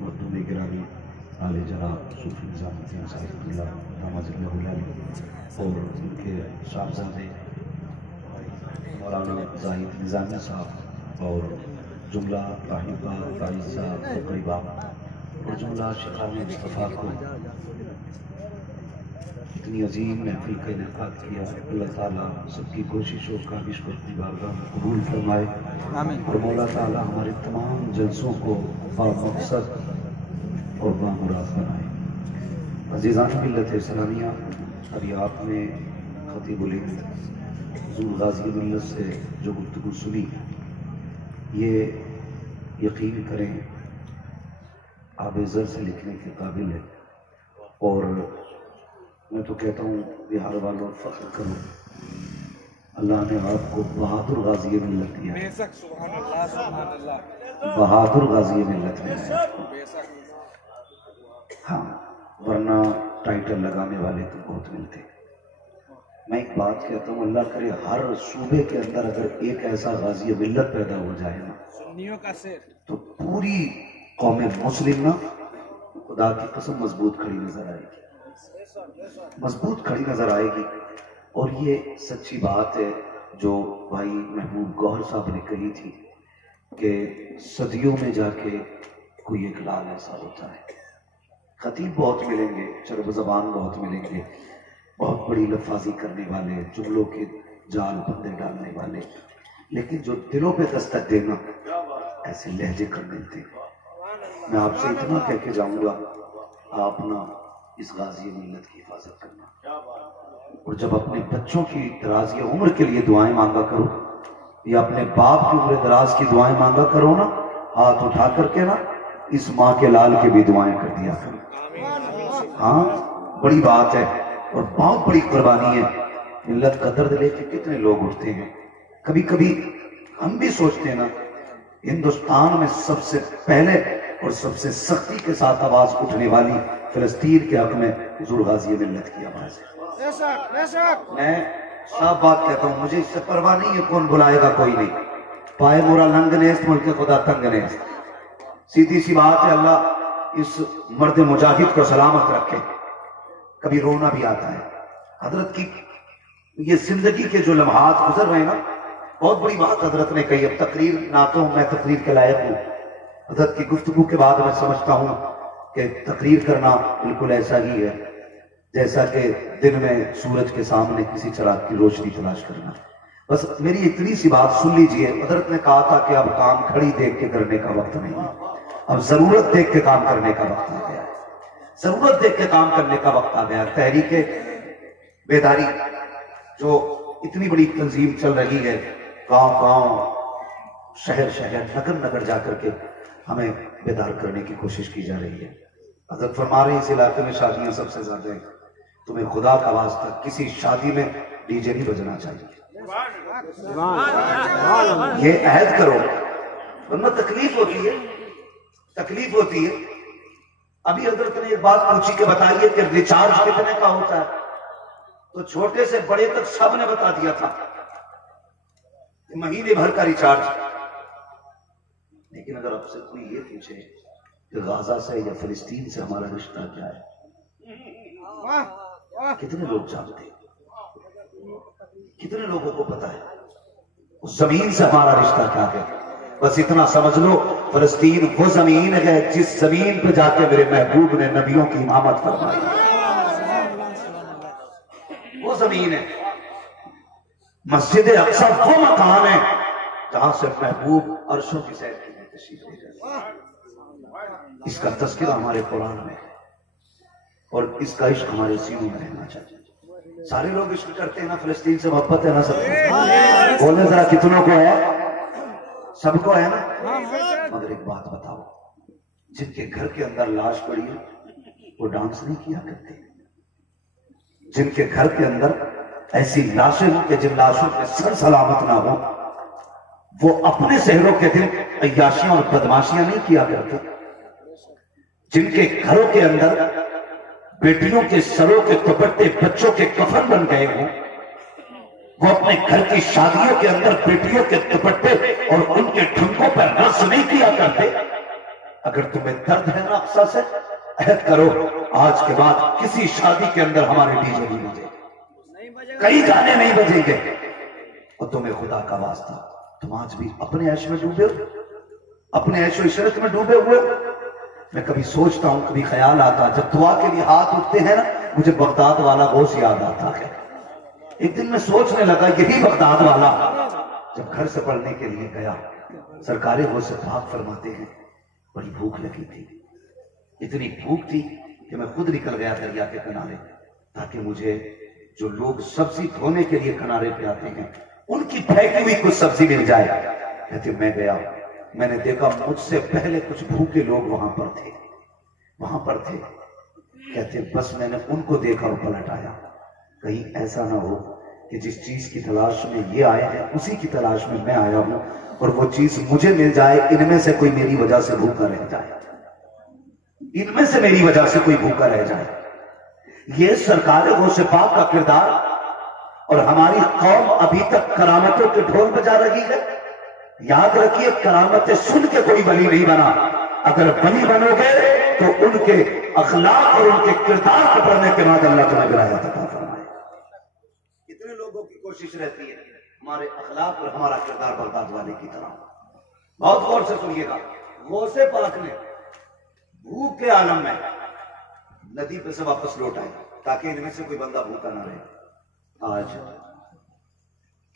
मखदूम गिरामी आले जनाब सूफी निज़ामुद्दीन साहिबुल्लाह और उनके साहबजादे मौलाना ज़ाहिद निज़ामी साहब और जुमला राहिबा फ़ाइज़ा तकरीबा और जुमला शिखानी मुस्तफ़ा को इतनी अजीम महफिल का इनेकाद किया। अल्लाह ताला सबकी कोशिशों का काबिश को अपनी बारगाह में कबूल फरमाए और मौला ताला हमारे तमाम जलसों को बामकसद और बामुराद बनाए। अज़ीज़ान मिल्लत इस्लामिया, अभी आपने खतीबुल हिंद हुज़ूर गाज़ी मिल्लत से जो गुफ्तगू सुनी, ये यकीन करें आबेज़र से लिखने के काबिल है। और मैं तो कहता हूँ बिहार वालों फ़ख्र करो, अल्लाह ने आपको बहादुर गाज़ी मिल्लत दिया, बहादुर गाज़ी मिल्लत दिया। हाँ, वरना टाइटल लगाने वाले तो बहुत मिलते। मैं एक बात कहता हूँ, अल्लाह करे हर सूबे के अंदर अगर एक ऐसा गाज़ी मिल्लत पैदा हो जाए ना, तो पूरी कौम मुस्लिम ना खुदा की कसम मजबूत खड़ी नजर आएगी, मजबूत खड़ी नजर आएगी। और ये सच्ची बात है जो भाई महबूब गौहर साहब ने कही थी कि सदियों में जाके कोई एक लाल ऐसा होता है। खतीब बहुत मिलेंगे, चरब ज़बान बहुत मिलेंगे, बहुत बड़ी लफाजी करने वाले, जुमलों के जाल बंदे डालने वाले, लेकिन जो दिलों पे दस्तक देना ऐसे लहजे कर देते। मैं आपसे इतना कह के जाऊंगा, आप ना इस गाज़ी मिल्लत की हिफाजत करना, और जब अपने बच्चों की दराज़ी उम्र के लिए दुआएं मांगा करो या अपने बाप की उम्र दराज की दुआएं मांगा करो ना, हाथ उठा करके ना इस माँ के लाल के भी दुआएं कर दिया करो। हाँ, बड़ी बात है और बहुत बड़ी कुर्बानी है। मिल्लत का दर्द लेके कितने लोग उठते हैं। कभी कभी हम भी सोचते हैं ना, हिंदुस्तान में सबसे पहले और सबसे सख्ती के साथ आवाज उठने वाली फिलिस्तीन के हक में हुजूर गाज़ी मिल्लत की आवाज है। मैं साफ बात कहता हूँ, मुझे इससे परवाह नहीं है कौन बुलाएगा, कोई नहीं। पाए मोरा लंग नेस्त मुल्क खुदा तंग नेस्त। सीधी सी बात है, अल्लाह इस मर्द मुजाहिद को सलामत रखे। कभी रोना भी आता है। हजरत की ये जिंदगी के जो लम्हात गुजर रहे हैं ना, बहुत बड़ी बात हजरत ने कही। अब तकरीर ना तो मैं तकरीर के लायक हूँ, हजरत की गुफ्तगू के बाद मैं समझता हूँ कि तकरीर करना बिल्कुल ऐसा ही है जैसा कि दिन में सूरज के सामने किसी चिराग की रोशनी तलाश करना। बस मेरी इतनी सी बात सुन लीजिए। हजरत ने कहा था कि अब काम खड़ी देख के करने का वक्त नहीं है, अब जरूरत देख के काम करने का वक्त आ गया, जरूरत देख के काम करने का वक्त आ गया। तहरीक बेदारी जो इतनी बड़ी तंजीम चल रही है, गांव गांव शहर शहर नगर नगर जाकर के हमें बेदार करने की कोशिश की जा रही है। हजरत फरमा रहे इस इलाके में शादियां सबसे ज्यादा है, तुम्हें खुदा का वास्ता किसी शादी में डीजे नहीं बजना चाहिए, ये अहद करो, वरना तकलीफ होती है, तकलीफ होती है। अभी हजरत ने एक बात पूछी कि बताइए कि रिचार्ज कितने का होता है, तो छोटे से बड़े तक सब ने बता दिया था महीने भर का रिचार्ज। लेकिन अगर आपसे कोई ये पूछे कि गाजा से या फिलिस्तीन से हमारा रिश्ता क्या है, कितने लोग जानते हैं, कितने लोगों को पता है उस जमीन से हमारा रिश्ता क्या है? बस इतना समझ लो, फिलिस्तीन वो जमीन है जिस जमीन पे जाके मेरे महबूब ने नबियों की इमामत फरमाई, वो जमीन है। मस्जिद अक्सा वो मकान है जहां से महबूब अर्शों की सैर की तशरीफ ले जाते। इसका तज़किरा हमारे कुरान में है और इसका इश्क हमारे सीनों में रहना चाहिए। सारे लोग इश्क करते हैं ना, फिलिस्तीन से मोहब्बत है ना सबको, बोले जरा कितनों को है? सबको है ना। मगर एक बात बताओ, जिनके घर के अंदर लाश पड़ी है वो डांस नहीं किया करते, जिनके घर के अंदर ऐसी लाशें हो कि जिन लाशों के सर सलामत ना हो, वो अपने शहरों के दिन अय्याशियां और बदमाशियां नहीं किया करते, जिनके घरों के अंदर बेटियों के सरों के दुपट्टे बच्चों के कफन बन गए हों, वो अपने घर की शादियों के अंदर बेटियों के दुपट्टे और उनके ठुमकों पर रक्स नहीं किया करते। अगर तुम्हें दर्द है ना अक्सा से, अहद करो आज के बाद किसी शादी के अंदर हमारे डीजे नहीं बजेंगे, कई गाने नहीं बजेंगे। और तुम्हें खुदा का वास्ता, तुम आज भी अपने ऐश में डूबे हो, अपने ऐशो इशरत में डूबे हुए हो। मैं कभी सोचता हूं, कभी ख्याल आता, जब दुआ के लिए हाथ उठते हैं ना, मुझे बगदाद वाला गौस याद आता है। एक दिन मैं सोचने लगा, यही बगदाद वाला जब घर से पढ़ने के लिए गया, सरकारी गौसे पाक फरमाते हैं बड़ी भूख लगी थी, इतनी भूख थी कि मैं खुद निकल गया दरिया के किनारे, ताकि मुझे जो लोग सब्जी धोने के लिए किनारे पे आते हैं उनकी फेंकी हुई कुछ सब्जी मिल जाए। कहते मैं गया, मैंने देखा मुझसे पहले कुछ भूखे लोग वहां पर थे। कहते बस मैंने उनको देखा और पलट आया, कहीं ऐसा ना हो कि जिस चीज की तलाश में ये आए हैं उसी की तलाश में मैं आया हूं और वो चीज मुझे मिल जाए, इनमें से कोई मेरी वजह से भूखा रह जाए, इनमें से मेरी वजह से कोई भूखा रह जाए। ये सरकार गौसे पाक का किरदार। और हमारी कौम अभी तक करामतों के ढोल बजा रही है। याद रखिए, करामतें सुन के कोई वली नहीं बना, अगर वली बनोगे तो उनके अखलाक और उनके किरदार को पढ़ने के बाद अल्लाह तुम्हें विलायत अता फरमाए। कितने लोगों की कोशिश रहती है हमारे अखलाक और हमारा किरदार बगदाद वाले की तरह। बहुत गौर से सुनिएगा, गौसे पाक ने भूख के आलम में नदी पे से वापस लौट आए ताकि इनमें से कोई बंदा भूखा ना रहे। आज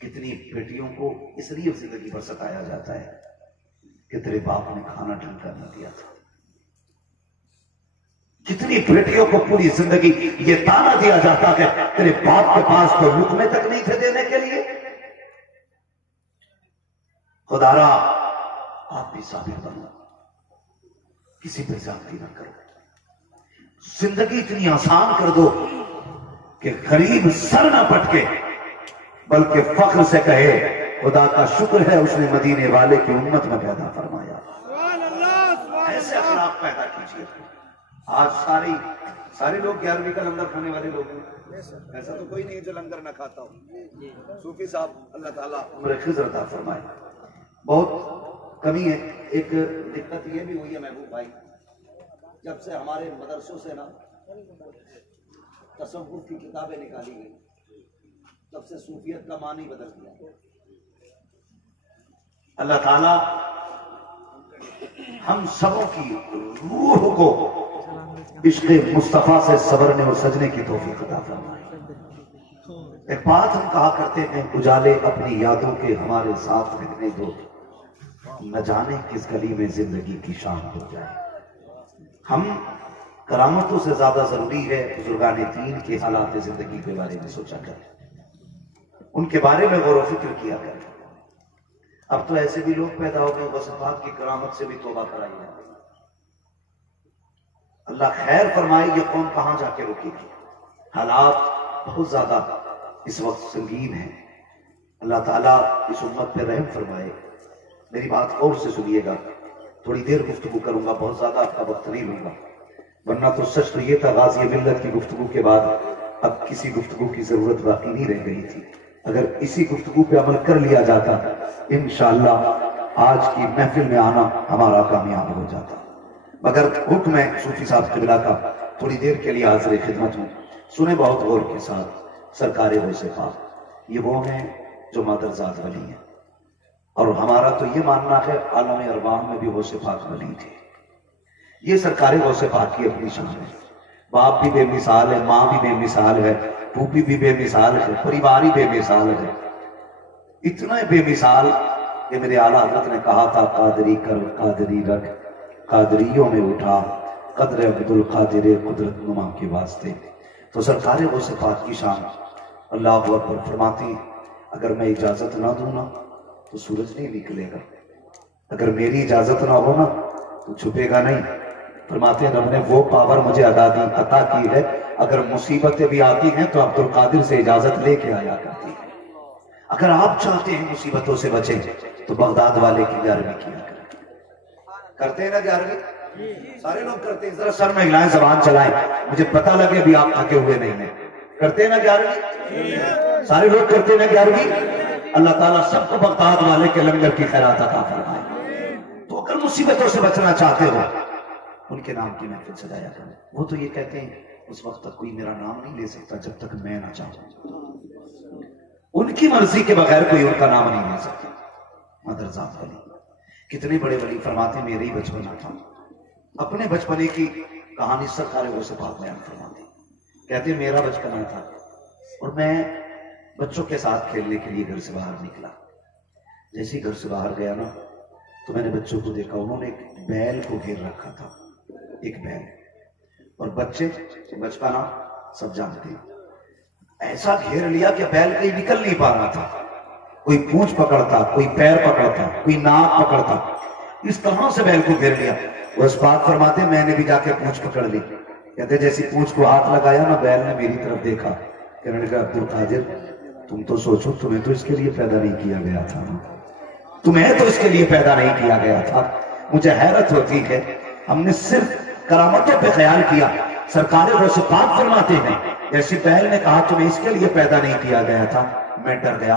कितनी बेटियों को इसलिए जिंदगी पर सताया जाता है कि तेरे बाप ने खाना ढंग कर न दिया था। कितनी बेटियों को पूरी जिंदगी ये ताना दिया जाता है तेरे बाप के पास तो लुकमे तक नहीं थे देने के लिए। खुदारा आप भी साबिर बनो, किसी पर ज्यादती ना करो, जिंदगी इतनी आसान कर दो कि गरीब सर ना पटके बल्कि फख्र से कहे खुदा का शुक्र है उसने मदीने वाले की उम्मत में पैदा फरमाया। ऐसे अखलाक पैदा कीजिए। आज सारे लोग 11वीं का लंगर खाने वाले लोग हैं, ऐसा तो कोई नहीं है जो लंगर ना खाता हो। सूफी साहब अल्लाह ताला उम्र खिज़र अता फरमाए। बहुत कमी है। एक दिक्कत ये भी हुई है महबूब भाई, जब से हमारे मदरसों से ना तसव्वुफ की किताबें निकाली गई तब से सूफियत का मानी बदल गया। अल्लाह ताला हम सबों की रूह को इश्क़े मुस्तफा से सवरने और सजने की तौफीक अता फरमाए। एक बात हम कहा करते हैं, उजाले अपनी यादों के हमारे साथ रहने दो, न जाने किस गली में जिंदगी की शाम हो जाए। हम करामतों से ज्यादा जरूरी है बुजुर्गान दीन के हालात जिंदगी के बारे में सोचा कर, उनके बारे में गौर फिक्र किया कर। अब तो ऐसे भी लोग पैदा हो गए बस बात की करामत से भी तौबा कराई है। अल्लाह खैर फरमाए, ये कौम कहां जाके रुकेगी। हालात बहुत ज्यादा इस वक्त संगीन है। अल्लाह ताला इस उम्मत पे रहम फरमाए। मेरी बात गौर से सुनिएगा, थोड़ी देर गुफ्तगू करूंगा, बहुत ज्यादा आपका वक्त नहीं लूंगा, वरना तो सच तो ये था गाज़ी मिल्लत की गुफ्तगू के बाद अब किसी गुफ्तगू की जरूरत बाकी नहीं रह गई थी। अगर इसी गुफ्तगू पे अमल कर लिया जाता इंशाअल्लाह आज की महफिल में आना हमारा कामयाब हो जाता। मगर हुक्म है सूफी साहब क़िबला का, थोड़ी देर के लिए हाज़िर खिदमत हूँ, सुने बहुत गौर के साथ। सरकारे गौसे पाक ये वो हैं जो मादरजात वली हैं, और हमारा तो ये मानना है आलम अरवाह में भी गौसे पाक वली थे। ये सरकारे गौसे पाक की अपनी शान है। बाप भी बेमिसाल है, माँ भी बेमिसाल है, फूफी भी बेमिसाल है, परिवार ही बेमिसाल है। इतना बेमिसाल कि मेरे आला हज़रत ने कहा था, कादरी कर कादरी रख, कादरियों में उठा कदर अब्दुल कादिर कुदरत नुमा के वास्ते। तो सरकारे गौसे पाक की शान अल्लाह अकबर फरमाती, अगर मैं इजाजत ना दूं ना तो सूरज नहीं निकलेगा, अगर मेरी इजाजत ना हो ना तो छुपेगा नहीं। फरमाते हैं रब ने वो पावर मुझे अता की है, अगर मुसीबतें भी आती हैं तो अब्दुल कादिर से इजाजत लेके आया करती है। अगर आप चाहते हैं मुसीबतों से बचें तो बगदाद वाले की 11वीं किया करें। करते हैं ना 11वीं? सारे लोग करते हैं। जरा सर में हिलाएं, जबान चलाएं, मुझे पता लगे अभी आप थके हुए नहीं है। करते हैं ना 11वीं? सारे लोग करते हैं ना 11वीं? अल्लाह ताला सबको बगदाद वाले के लंगर की खैरात अता फरमाए। तो अगर मुसीबतों से बचना चाहते हो, उनके नाम की महफिल सजाया करो। वो तो ये कहते हैं उस वक्त तक कोई मेरा नाम नहीं ले सकता जब तक मैं ना चाहूं। उनकी मर्जी के बगैर कोई उनका नाम नहीं ले सकता। मदरजात वली, कितने बड़े वली फरमाते मेरे ही बचपना था। अपने बचपने की कहानी सरकार गौसे पाक बयान फरमाते, कहते मेरा बचपना था और मैं बच्चों के साथ खेलने के लिए घर से बाहर निकला। जैसे ही घर से बाहर गया ना तो मैंने बच्चों को देखा, उन्होंने एक बैल को घेर रखा था, एक बैल। और बच्चे बचपना सब जानते हैं, ऐसा घेर लिया कि बैल कहीं निकल नहीं पा रहा था। कोई पूंछ पकड़ता, कोई पैर पकड़ता, कोई नाक पकड़ता, इस तरह से बैल को घेर लिया। उस बात फरमाते मैंने भी जाके पूंछ पकड़ ली। कहते जैसी पूंछ को हाथ लगाया ना, बैल ने मेरी तरफ देखा। कहने लगा अब्दुल कादिर तुम तो सोचो, तुम्हें तो इसके लिए पैदा नहीं किया गया था ना, तुम्हें तो इसके लिए पैदा नहीं किया गया था। मुझे हैरत होती है, हमने सिर्फ करामतों पे ख्याल किया। सरकार गौसे पाक फरमाते हैं जैसे बैल ने कहा तुम्हें इसके लिए पैदा नहीं किया गया था, मैं डर गया,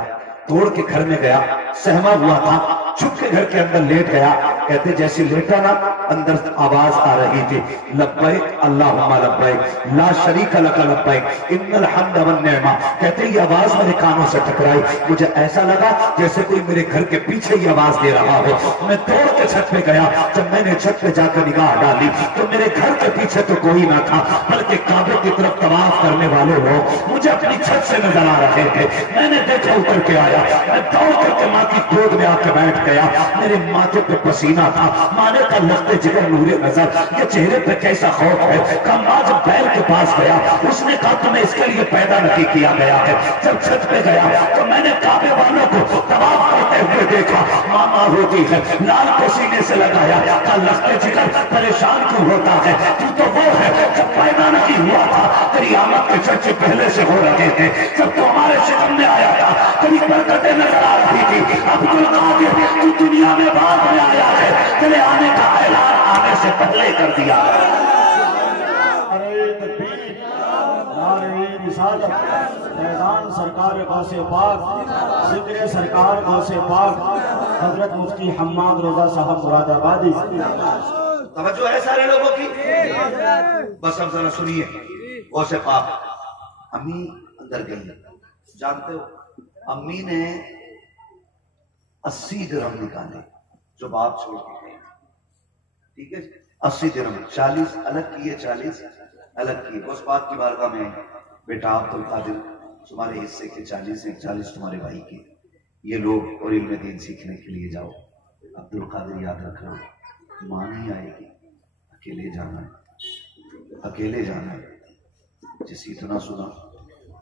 तोड़ के घर में गया, सहमा हुआ था, छुप के घर के अंदर लेट गया। कहते जैसे लेटा ना, अंदर आवाज आ रही थी लब्बैक अल्लाहुम्मा लब्बैक ला शरीका लक लब्बैक इन्नल हम्द वन निअमा। कहते ये आवाज मेरे कानों से टकराई, मुझे ऐसा लगा जैसे कोई मेरे घर के पीछे ही आवाज दे रहा हो। मैं दौड़ के छत पे गया। जब मैंने छत पे जाकर निगाह डाली तो मेरे घर के पीछे तो कोई ना था, बल्कि काबे की तरफ तवाफ करने वाले लोग मुझे अपनी छत से नजर आ रहे थे। मैंने देखा, उतर के आया, मैं दौड़ करके माँ की गोद में आकर बैठ गया। मेरे माथे पे पसीना था, माने का लगते जिगर नूरे नजर, ये चेहरे पे कैसा खौफ है। कम आज बैल के पास गया, उसने कहा तुम्हें इसके लिए पैदा नहीं किया गया है। जब छत पे गया तो मैंने काबे वालों को तवाफ करते हुए देखा, मामा होती है, लाल पसीने से लगाया, का लगते जिगर परेशान क्यों होता है, तू तो वो है जब पैदा नहीं हुआ था, तेरी आमद के चर्चे पहले से हो रहे थे। जब तो हमारे शिकम में आया था तेरी बरकतें नजर आ रही थी। अब्दुल कादिर तू दुनिया में बाद में आया है, तेरे आने का ऐलान आने से पहले कर दिया। फैजान सरकार गौसे पाक, जिक्र सरकार गौसे पाक, हजरत मुफ्ती हम्माद रजा साहब मुरादाबादी। तवज्जो है सारे लोगों की, बस हम जरा सुनिए। गौसे पाक अम्मी अंदर गई, जानते हो अम्मी ने 80 दिरहम निकाले जो बाप छोड़ के गए, ठीक है 80 दिरहम, 40 अलग किए, 40 अलग किए। उस बात की बारगाह में बेटा अब्दुल कादिर तुम्हारे हिस्से के 40 हैं, 40 तुम्हारे भाई के, ये लोग और इल्म दीन सीखने के लिए जाओ। अब्दुल कादिर याद रखना, मां नहीं आएगी, अकेले जाना है, अकेले जाना है। जिसे इतना सुना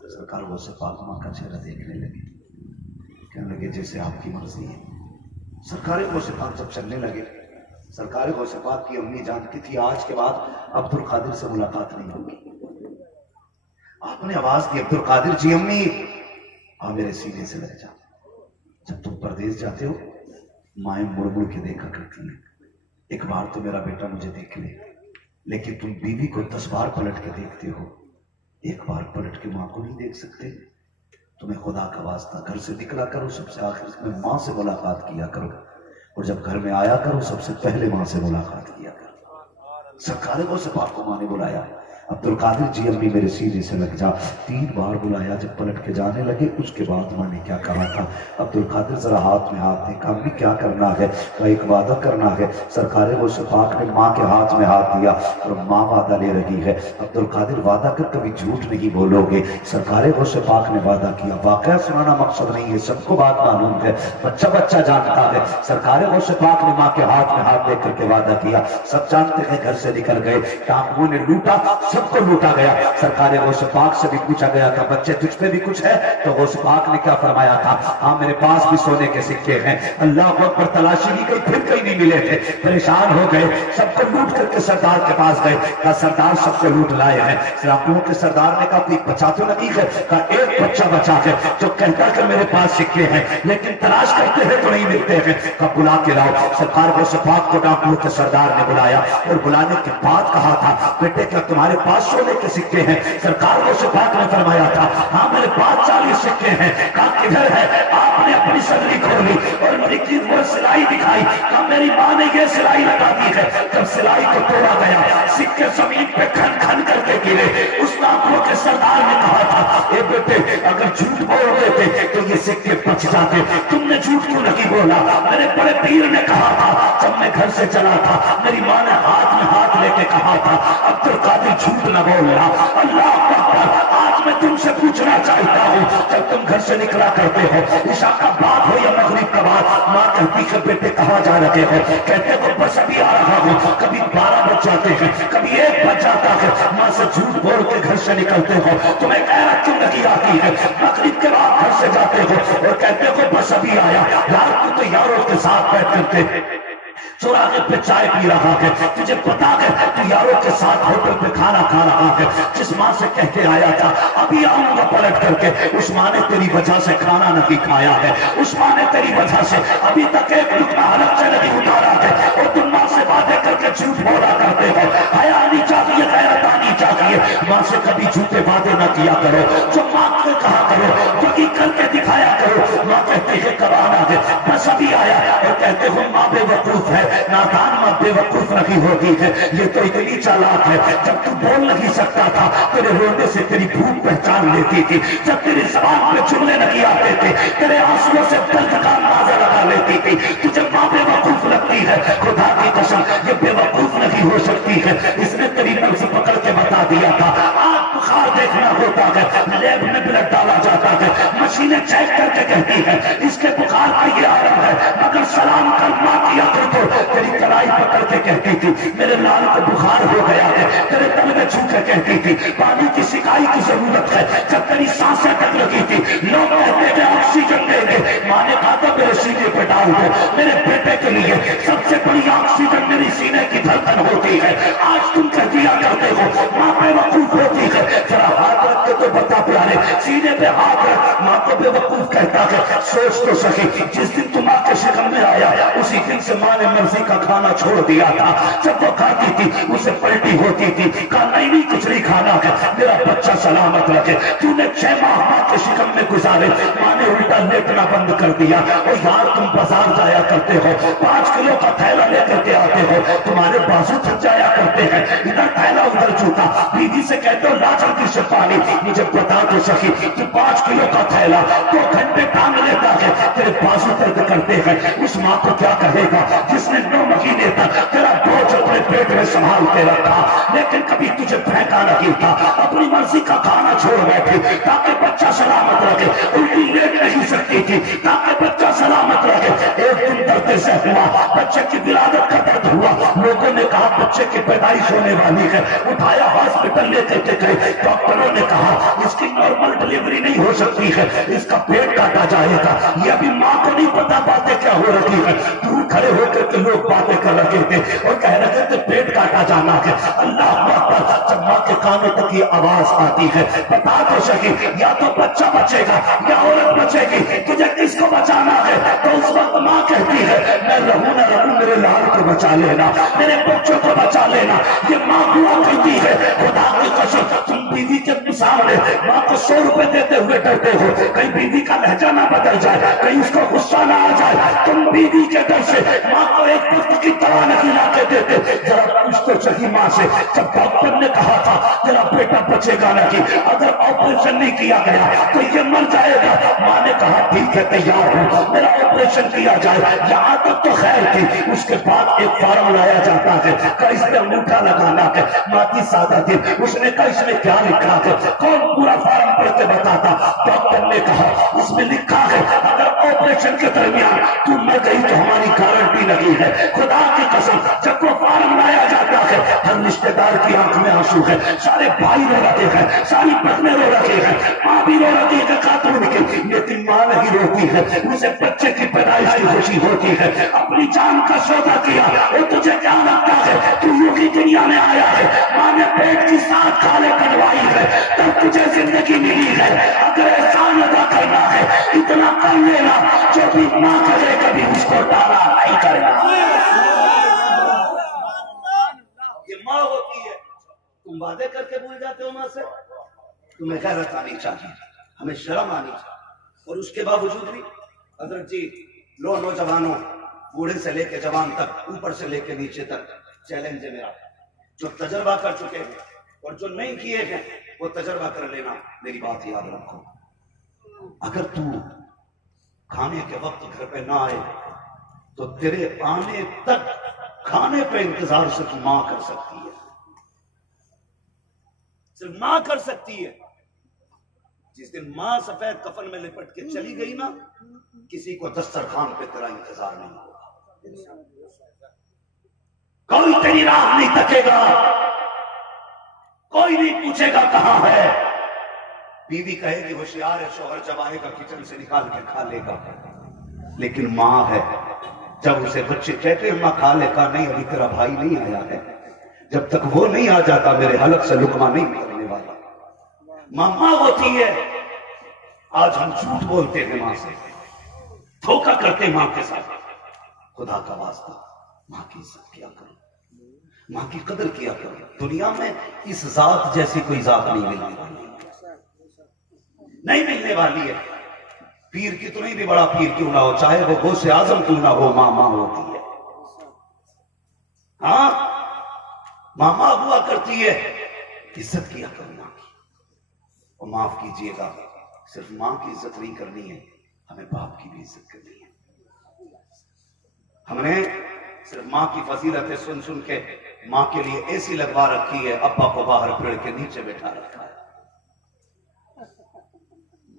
सरकार वो से पाक मां का चेहरा देखने लगे, कहने लगे जैसे आपकी मर्जी है। सरकार गौसे पाक जब चलने लगे, सरकार गौसे पाक की अम्मी जानती थी आज के बाद अब्दुल कादिर से मुलाकात नहीं होगी। आपने आवाज दी अब्दुल कादिर जी अम्मी आ मेरे सीने से लग जा। जब तुम परदेश जाते हो माए मुड़ मुड़ के देखा करती हैं, एक बार तो मेरा बेटा मुझे देख ले, लेकिन तुम बीवी को 10 बार पलट के देखते हो, एक बार पलट के मां को नहीं देख सकते। तुम्हें खुदा का वास्ता घर से निकला करो, सबसे आखिर में मां से मुलाकात किया करो, और जब घर में आया करो सबसे पहले मां से मुलाकात किया करो। सरकार गौसे पाक को मां ने बुलाया, अब्दुल कादिर जी अम्मी मेरे सीने से लग जा, 3 बार बुलाया। जब पलट के जाने लगे उसके बाद मां ने क्या कहा था, अब्दुल कादिर जरा हाथ में हाथ देखा, अम्मी क्या करना है, का एक वादा करना है। सरकार गौसे पाक ने मां के हाथ में हाथ दिया और मां वादा ले रही है, अब्दुल कादिर वादा कर कभी झूठ नहीं बोलोगे। सरकार गौसे पाक ने वादा किया, वाकया सुनाना मकसद नहीं है, सबको बात मालूम है, बच्चा बच्चा जानता है। सरकार गौसे पाक ने मां के हाथ में हाथ देख करके वादा किया, सब जानते हैं। घर से निकल गए, टांगों ने लूटा, सबको लूटा गया। सरकार गौसे पाक से भी पूछा गया था बच्चे तुझ पे भी कुछ है, तो गौसे पाक ने क्या फरमाया था, हाँ मेरे पास भी सोने के सिक्के हैं। अल्लाह पर तलाशी की गई, फिर कहीं नहीं मिले थे, परेशान हो गए, सबको लूट करके सरदार के पास गए, कहा सरदार सबको लूट लाए हैं। सिरापुर के सरदार ने कहा कोई बचा तो नहीं है, कहा एक बच्चा बचा है जो कहता कि मेरे पास सिक्के हैं, लेकिन तलाश करते हैं तो नहीं मिलते हैं, कहा बुला के लाओ। सरकार गौसे पाक को डाकुओं के सरदार ने बुलाया और बुलाने के बाद कहा था बेटे क्या तुम्हारे पास सोने के सिक्के हैं। सरकार को पाक ने फरमाया था, हाँ मेरे पास 40 सिक्के हैं। कहा किधर है? आपने अपनी सदरी खोली और मेरी वो सिलाई दिखाई। कहा मेरी माँ ने ये सिलाई लगा दी है। जब सिलाई को तोड़ा गया, सिक्के जमीन पे खन खन करके गिरे। उस नाखों के सरदार ने कहा था, ए बेटे अगर झूठ बोल देते तो ये सिक्के बच जाते, तुमने झूठ क्यों नहीं बोला? मेरे बड़े पीर ने कहा था, जब मैं घर से चला था मेरी माँ ने हाथ में हाथ लेके कहा था, अब्दुल कादिर झूठ न बोलना। अल्लाह अकबर। आज मैं तुमसे पूछना चाहता हूँ, जब तुम घर से निकला करते हो, ईशा का बाद हो या मगरिब का बाद, माँ कहती है बेटे कहाँ जा रहे हो? कहते हो बस अभी आ रहा हूँ। कभी 12 बज जाते हैं, कभी 1 बज जाता है। माँ से झूठ बोल के घर से निकलते हो, तुम्हें गैरत क्यों नहीं आती है? मगरिब के बाद घर से जाते हो और कहते हो बस अभी आया। रात को तो यारों के साथ बैठ करते चौराहे पे चाय पी रहा है, तुझे पता है तू यारों के साथ होटल पे खाना खा रहा है। जिस माँ से कह के आया था अभी आऊंगा पलट करके, उस माँ ने तेरी वजह से खाना नहीं खाया है। उस माँ ने तेरी वजह से अभी तक एक लुकमा हलक से नहीं उतारा है। और तुम माँ से बातें करके झूठ बोला करते हो। हया आनी चाहिए, गैरत आनी चाहिए। माँ से कभी झूठे वादे न किया करो, जो माँ को कहा करो, वही करके दिखाया करो। माँ कहती है कब आना है? बस अभी आया। और कहते हो माँ बेवकूफ है, नादान माँ बेवकूफ नहीं होती है, ये तो इतनी चालाक है। जब तू बोल नहीं सकता था, तेरे रोने से तेरी भूख पहचान लेती थी। जब तेरी जबान पे जुमले नहीं आते थे, तेरे आंसुओं से दर्द का अंदाजा लगा लेती थी। तुझे माँ बेवकूफ लगती है। खुदा की कसम ये बेवकूफ नहीं हो सकती है। इसने तेरी नब्ज पकड़ के बता दिया था। आज बुखार देखना होता है, लैब में ब्लड डाला जाता है, मशीनें चेक करके कहती है इसके बुखार का ये आलम है। अगर सलाम कर माँ किया तो तेरी कलाई पकड़ के कहती थी मेरे लाल को बुखार हो गया है। तेरे तल में छू के कहती थी पानी की सिकाई की जरूरत है। जब तेरी सांसें तक लगी थी, लोग कहते थे ऑक्सीजन देंगे। माँ ने कहा था मेरे सीने पे डाल दो, मेरे बेटे के लिए सबसे बड़ी ऑक्सीजन मेरी सीने की धड़कन होती है। आज तुम कह दिया करते हो माँ बेवकूफ होती है। जरा हाथ रख के तो बता प्यारे, सीने पे हाथ रख। माँ को बेवकूफ कहता है, सोच तो सही। जिस दिन तुम माँ के शिकम में आया, उसी दिन से माँ ने मर्जी का खाना छोड़ दिया था। जब वो खाती थी उसे पलटी होती थी। कहा नहीं कुछ नहीं खाना है, मेरा बच्चा सलामत रखे। तूने 6 माह माँ के शिकम में गुजारे, माँ ने उल्टा लेटना बंद कर दिया। और यार तुम बाजार जाया करते हो, 5 किलो का थैला लेकर के आते हो, तुम्हारे बाजू थक जाया करते हैं। इधर थैला उधर जूता, बीवी से कहते हो ला जल्दी से पानी। मुझे बता तो सही कि 5 किलो का थैला 2 घंटे टांग लेता है, तेरे बाजू दर्द करते हैं। उस माँ को क्या कहेगा जिसने 9 महीने तक तेरा बोझ अपने पेट में संभाल के रखा, लेकिन कभी तुझे फेंका नहीं था। अपनी मर्जी का खाना छोड़ बैठी ताकि बच्चा सलामत रहे। उल्टी लेट नहीं सकती थी ताकि बच्चा सलामत रहे। एक दिन दर्द से हुआ, बच्चे की विलादत का दर्द हुआ। लोगों ने कहा बच्चे की पैदाइश होने वाली है। उठाया हॉस्पिटल लेके गए, डॉक्टरों ने कहा इसकी नॉर्मल डिलीवरी नहीं हो सकती है, इसका पेट काटा जाएगा। ये अभी माँ को नहीं पता बातें क्या हो रही है। दूर खड़े होकर के लोग बातें कर रहे थे और कह रहे थे पेट काटा जाना है। अल्लाह अकबर। जब माँ के कानों तक ये आवाज आती है, बता तो सही या तो बच्चा बचेगा या औरत बचेगी, तुझे किसको बचाना है? तो उस वक्त माँ कहती है मैं रहूं न रहूं, मेरे लाल को बचा लेना, मेरे बच्चों को बचा लेना। ये माँ हुआ कहती है। खुदा की कसम तुम बीवी के सामने माँ को 100 रुपए देते हुए डरते हो, कहीं बीवी का लहजा ना बदल जाए, कहीं उसको गुस्सा ना आ जाए। तुम बीवी के डर से माँ को एक वक्त की दवा नहीं ला के देते। जरा पूछ तो सही माँ से, जब डॉक्टर ने कहा था तेरा बेटा बचेगा नहीं, अगर ऑपरेशन नहीं किया गया तो ये मर जाएगा, माँ ने कहा ठीक है तैयार हूँ, मेरा ऑपरेशन किया जाए। यहाँ तक तो खैर थी। उसके बाद एक फार्म लाया जाता है, इस पे अंगूठा लगाना है। माँ की सादा थी, उसने कहा इसमें क्या लिखा है? कौन पूरा फार्म पढ़ के बताता? डॉक्टर ने कहा इसमें लिखा है अगर ऑपरेशन के दरमियान तू मर गई तो हमारी गारंटी नहीं है। खुदा की कसम जब वो फार्म लाया जाता है, हर रिश्तेदार की आंख में आंसू है, सारे भाई रो रहे हैं, सारी बहनें रो रही है, माँ भी रो रही है खातून की, लेकिन माँ नहीं रोती है। उसे बच्चे की पैदाइश की खुशी होती है। अपनी जान का सौदा किया और तुझे क्या लगता है तू यूं दुनिया में आया है? माँ ने पेट की 7 खाले कटवाई है तब तुझे जिंदगी मिली है। अगर एहसान अदा करना है इतना कर लेना, जो भी माँ करे कभी उसको टाला नहीं करना। ये माँ होती है। तुम वादे करके भूल जाते हो मां से। तुम्हें गैरत आनी चाहिए, हमें शर्म आनी चाहिए। और उसके बावजूद भी हजरत जी लो नौजवानों, बूढ़े से लेके जवान तक, ऊपर से लेके नीचे तक चैलेंज है मेरा। जो तजर्बा कर चुके हैं और जो नहीं किए हैं वो तजर्बा कर लेना। मेरी बात याद रखो, अगर तू खाने के वक्त घर पे ना आए तो तेरे आने तक खाने पे इंतजार सिर्फ मां कर सकती है, सिर्फ मां कर सकती है। जिस दिन मां सफेद कफन में लिपट के चली गई ना, किसी को दस्तरखान पे तेरा इंतजार नहीं होगा, कोई तेरी राह नहीं तकेगा, कोई नहीं पूछेगा कहां है। बीवी कहेगी होशियार है, शौहर जब आएगा किचन से निकाल के खा लेगा। लेकिन मां है, जब उसे बच्चे कहते हैं मां खा ले, का नहीं अभी तेरा भाई नहीं आया है, जब तक वो नहीं आ जाता मेरे हलक से लुकमा नहीं करने वाला। मां होती है। आज हम झूठ बोलते हैं मां से, धोखा करते मां के साथ। खुदा का वास्ता मां की इज्जत किया करो, मां की कदर किया करो। दुनिया में इस जात जैसी कोई जात नहीं मिलने वाली, नहीं मिलने वाली है। पीर कितनी भी बड़ा पीर क्यों ना हो, चाहे वो गौसे आजम क्यों ना हो, मां मां होती है। हाँ, मां हुआ करती है। इज्जत किया करो मां की। और माफ कीजिएगा, सिर्फ मां की इज्जत नहीं करनी है, हमें बाप की भी इज्जत करनी है। हमने सिर्फ मां की फजीलतें सुन सुन के मां के लिए एसी लगवा रखी है, अब्बा को बाहर पेड़ के नीचे बैठा रखा है।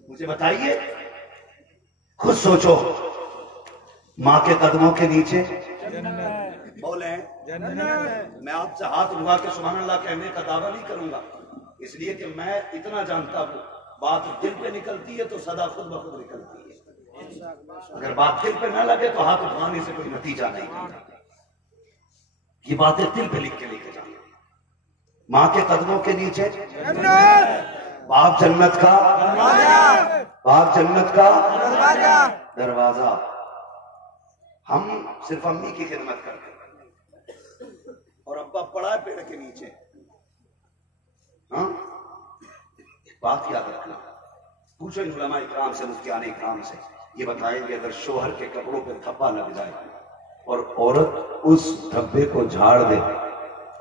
मुझे बताइए, खुद सोचो, मां के कदमों के नीचे बोले मैं आपसे हाथ उठा के सुभान अल्लाह कहने का दावा नहीं करूंगा, इसलिए कि मैं इतना जानता हूं, बात दिल पे निकलती है तो सदा खुद ब खुद निकलती है। अगर बात दिल पे ना लगे तो हाथ उठाने से कोई नतीजा नहीं होता। ये बातें दिल पे लिख के लेके जाना। मां के कदमों के नीचे बाप जन्नत का, बाप जन्नत का दरवाजा। हम सिर्फ अम्मी की खिदमत करते हैं और अब्बा पड़ा है पेड़ के नीचे। हाँ, बात याद रखना। पूछो इन उलमा इकराम से, मुफ्तियान इकराम से, ये बताएंगे अगर शोहर के कपड़ों पे धब्बा लग जाए और औरत उस धब्बे को झाड़ दे,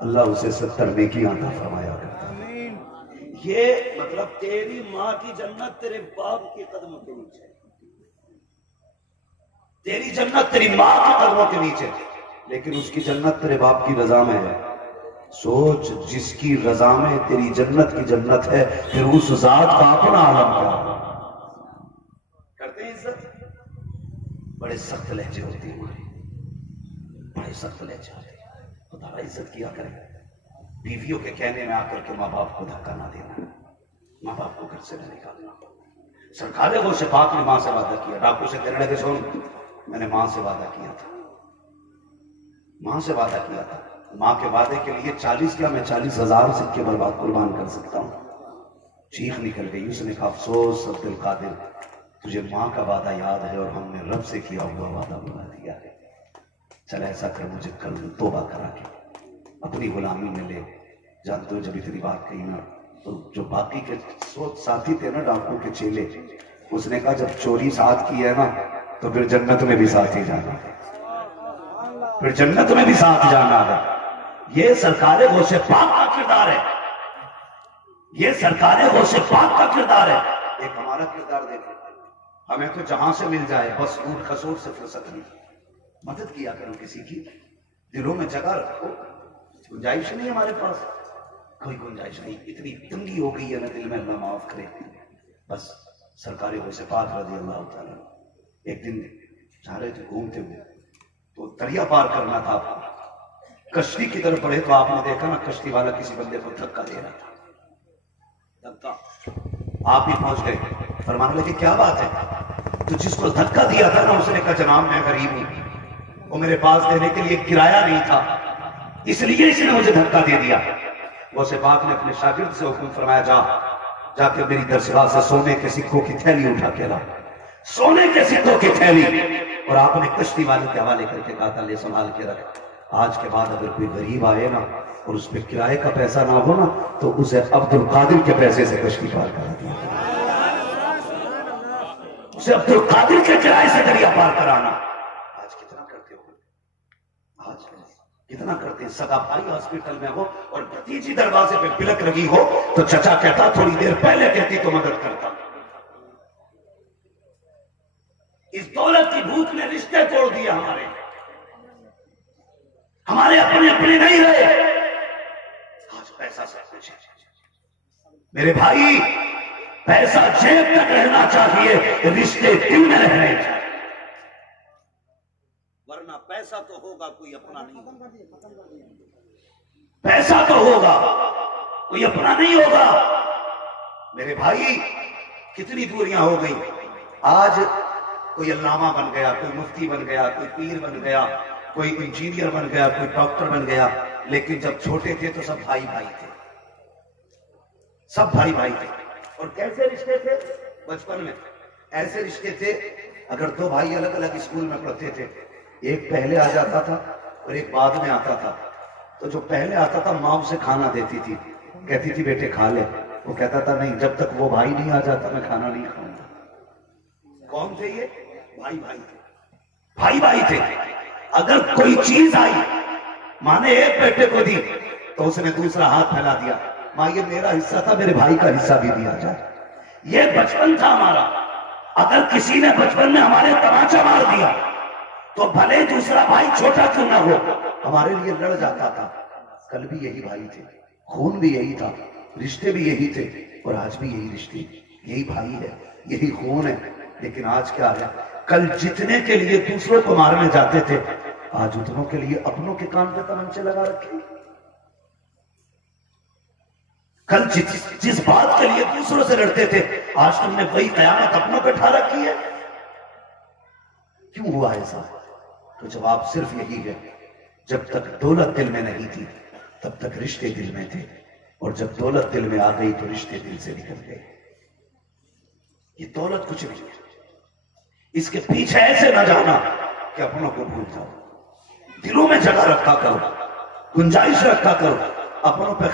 अल्लाह उसे 70 नेकियां अता फरमाया करता है। ये मतलब तेरी मां की जन्नत तेरे बाप के कदमों के नीचे, तेरी जन्नत तेरी मां के कदमों के नीचे, लेकिन उसकी जन्नत तेरे बाप की रजा में है। सोच, जिसकी रजा में तेरी जन्नत की जन्नत है, फिर उस जात का अपना आलम क्या करते हैं। इज्जत बड़े सख्त लहजे होते हैं हमारे, बड़े सख्त लहजे होते हैं। खुदा इज्जत किया करें। बीवियों के कहने में आकर के माँ बाप को धक्का ना देना, माँ बाप को घर से न निकालना। सरकार वो पाक ने मां से वादा किया, डाकू से कहने लगे सुन, मैंने मां से वादा किया था, मां से वादा किया था। मां के वादे के लिए 40 क्या मैं 40,000 सिक्के बर्बाद कुर्बान कर सकता हूं। चीख निकल गई। उसने कहा अफसोस अब्दुल कादिर, तुझे मां का वादा याद है और हमने रब से किया हुआ वादा बुला दिया है। चल ऐसा कर, मुझे कल तौबा करा के अपनी गुलामी में ले। जानते हो, जब इतनी बात कही ना तो जो बाकी के साथी थे ना, डाकू के चेले, उसने कहा जब चोरी साथ की है ना तो फिर जन्नत में भी साथ ही जाना है, फिर जन्नत में भी साथ जाना है। ये सरकारे गौसे पाक का किरदार है, ये सरकारे गौसे पाक का किरदार है। एक हमारा किरदार देखो, हमें तो जहां से मिल जाए बस ऊट खसूट से फुर्सत नहीं। मदद किया करो किसी की, दिलों में जगह रखो। गुंजाइश नहीं हमारे पास, कोई गुंजाइश नहीं। इतनी तंगी हो गई है ना दिल में, अल्लाह माफ करे। बस सरकारी गौसे पाक रज़ी अल्लाह तआला एक दिन जा रहे थे घूमते हुए, तो दरिया पार करना था, कश्ती की तरफ बढ़े तो आपने देखा ना कश्ती वाला किसी बंदे को धक्का दे रहा था। धक्का आप ही पहुंच गए, फरमाने लगे क्या बात है? तो जिसको धक्का दिया था ना उसने कहा जनाब मैं गरीब हूं, वो मेरे पास देने के लिए किराया नहीं था, इसलिए इसने मुझे धक्का दे दिया। वो पाक ने अपने शागिर्द से हुक्म फरमाया जाके मेरी दरगाह से सोने के सिक्कों की थैली उठा के ला, सोने के सिक्कों की थैली। और आपने कश्ती वाले के हवाले करके कहा था ले संभाल के रख, आज के बाद अगर कोई गरीब आए ना और उस पर किराए का पैसा ना हो ना तो उसे अब्दुल कादिर के पैसे से कश्ती पार करा दिया, उसे अब्दुल कादिर के किराए से दरिया पार कराना। आज कितना करते हो, आज कितना करते हैं। सगा भाई हॉस्पिटल में हो और भतीजी दरवाजे पे पिलक लगी हो तो चचा कहता थोड़ी देर पहले कहती तो मदद करता। इस दौलत की भूख ने रिश्ते तोड़ दिए हमारे अपने अपने नहीं रहे। आज पैसा सब कुछ है मेरे भाई, पैसा जेब तक रहना चाहिए, रिश्ते दिल में रहने चाहिए, वरना पैसा तो होगा कोई अपना नहीं होगा, पैसा तो होगा कोई अपना नहीं होगा। मेरे भाई कितनी दूरियां हो गई, आज कोई अल्लामा बन गया, कोई मुफ्ती बन गया, कोई पीर बन गया, कोई इंजीनियर बन गया, कोई डॉक्टर बन गया, लेकिन जब छोटे थे तो सब भाई भाई थे, सब भाई भाई थे। और कैसे रिश्ते थे बचपन में, ऐसे रिश्ते थे अगर दो भाई अलग अलग स्कूल में पढ़ते थे, एक पहले आ जाता था और एक बाद में आता था, तो जो पहले आता था माँ उसे खाना देती थी, कहती थी बेटे खा ले, वो कहता था नहीं जब तक वो भाई नहीं आ जाता मैं खाना नहीं खाऊंगा। कौन थे ये? भाई भाई थे, भाई भाई थे। अगर कोई चीज आई माँ ने एक बेटे को दी तो उसने दूसरा हाथ फैला दिया, माँ ये मेरा हिस्सा था, मेरे भाई का हिस्सा भी दिया जाए। ये बचपन था हमारा। अगर किसी ने बचपन में हमारे तमाचा मार दिया तो भले दूसरा भाई छोटा क्यों ना हो हमारे लिए लड़ जाता था। कल भी यही भाई थे, खून भी यही था, रिश्ते भी यही थे और आज भी यही रिश्ते, यही भाई है, यही खून है। लेकिन आज क्या है, कल जितने के लिए दूसरों को मारने जाते थे आज उतनों के लिए अपनों के कान पे तमंचे लगा रखे। कल जिस बात के लिए दूसरों से लड़ते थे आज तुमने वही कयामत अपनों पे ठा रखी है। क्यों हुआ ऐसा? तो जवाब सिर्फ यही है, जब तक दौलत दिल में नहीं थी तब तक रिश्ते दिल में थे, और जब दौलत दिल में आ गई तो रिश्ते दिल से निकल गए। ये दौलत कुछ नहीं है, इसके पीछे ऐसे ना जाना कि अपनों को भूल जाओ। दिलों में जगह रखा करो, गुंजाइश रखा करो, अपनों पे